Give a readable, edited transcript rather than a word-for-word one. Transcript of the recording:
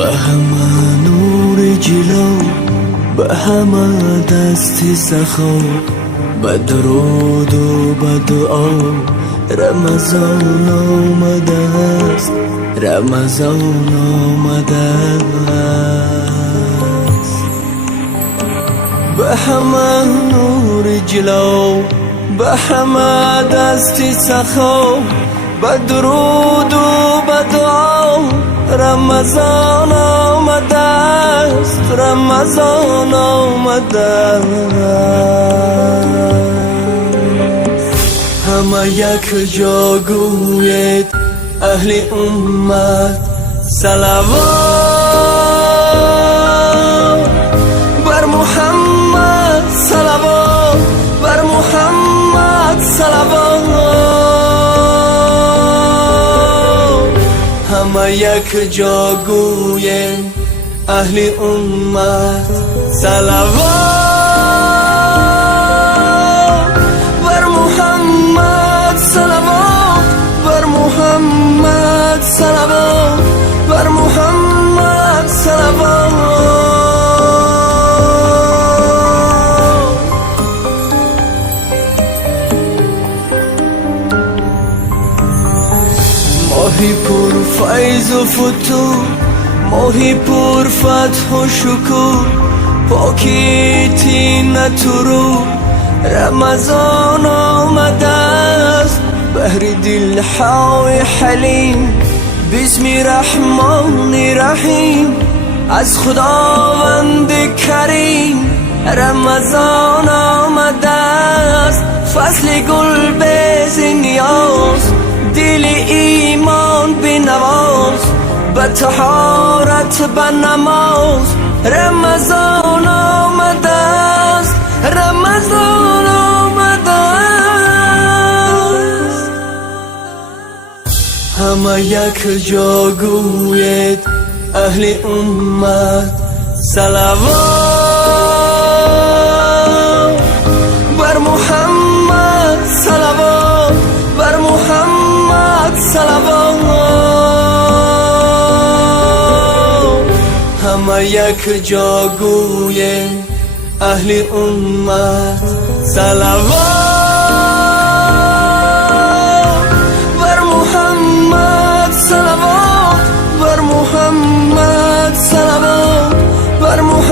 به همه نور جلو، به همه دست سخا، به درود و به دعا رمضان آمده است، رمضان آمده است. به همه نور جلو، به همه دست سخا، به درود و به دعا رمضان آمده است، رمضان آمده است. همه یک جا گوید اهل امت صلوات بر محمد، صلوات بر محمد، صلوات. همه یک جا گوید اهل امت صلوات بر محمد، صلوات بر محمد، صلوات بر محمد، صلوات. ماهی پر فیض و فتور، ماهی پر فتح و شکر، پاکی تین ترو رمضان آمده است. بهر دل های حلیم بسم رحمان رحیم، از خداوند کریم رمضان آمده است. فصل گل بیز نیاز، دل ایمان بنواز، به طهارت به نماز رمضان آمده است، رمضان آمده است. همه یک جا گوید اهل امت صلوات بر محمد، صلوات بر محمد، صلوات. همه یک جا گوید اهل امت صلوات بر محمد، صلوات بر محمد، صلوات بر محمد.